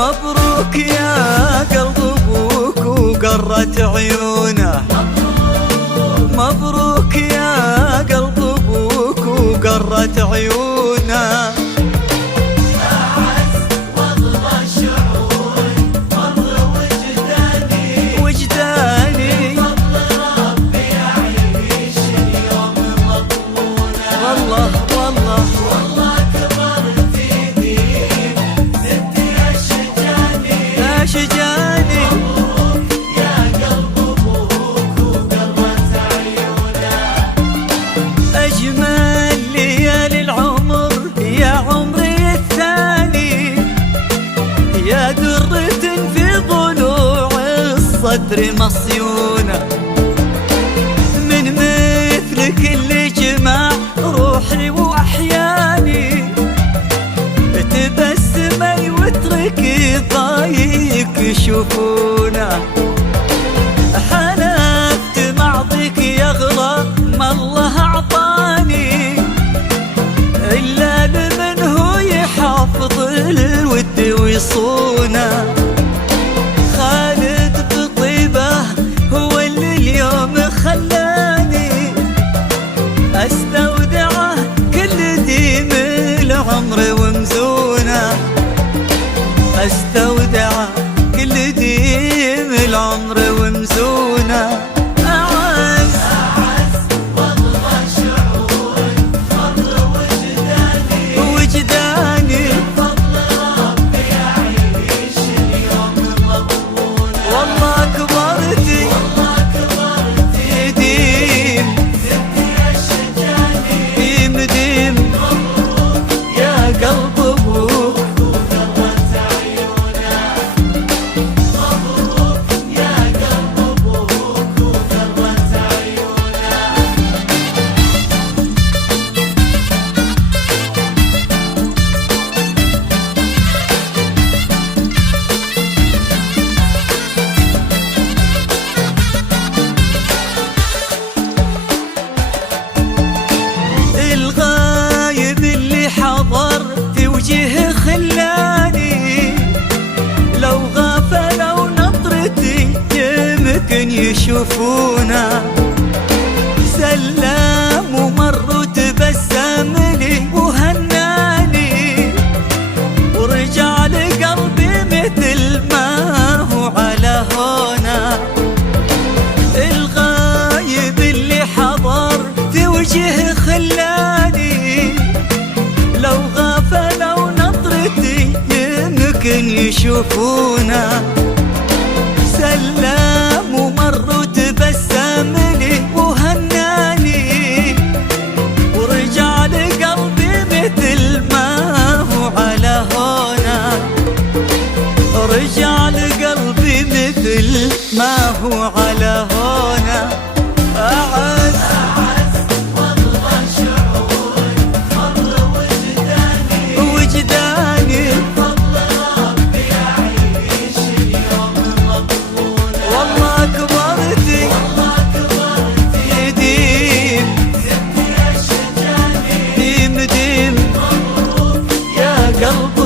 مبروك يا قلب ابوك وقرت عيونه. مبروك يا قلب ابوك وقرت عيونه. أعز واغلى الشعور فضل وجداني فضل ربي يعيش اليوم مضمونه. والله كبرت يديك زدت اشجاني. مبروك يا قلب ابوك وقرت عيونه. اجمل ليالي العمر يا عمري الثاني، يا درة في ضلوع الصدر مصيونه. من مثلك اللي جمع روحي واحياني، تبسمي واتركي ضايق يشوفونه. حلفت معطيك يغلى ما الله اعطاني، الا لمن هو يحافظ الود ويصونه. خالد بطيبه هو اللي اليوم خلاني استودعه كل ديم العمر ومزونه. استودعه كل ديم العمر ومزونه. أعز واغلى الشعور فضل وجداني فضل ربي يعيش اليوم مضمونه. والله كبرتي ديم ديم مبروك يا قلب ابوك وقرت عيونه. مبروك يا قلب ابوك وقرت عيونه. الغايب اللي حضر في وجهه خلاني، لو غفلوا نظرتي يمكن يشوفونا. سلام ومر وتبسم لي وهناني، ورجع لقلبي مثل ما هو على هونا. الغايب اللي حضر في وجهه خلاني، لو غفلوا نظرتي يمكن يشوفونا. سلام ومر وتبسم لي وهناني، ورجع لقلبي مثل ما هو على هونا. رجع لقلبي مثل ما هو على هونا. أعز واغلى الشعور فضل وجداني فضل ربي يعيش اليوم مضمونه. والله كبرتي ديم زدت ديم مبروك يا قلب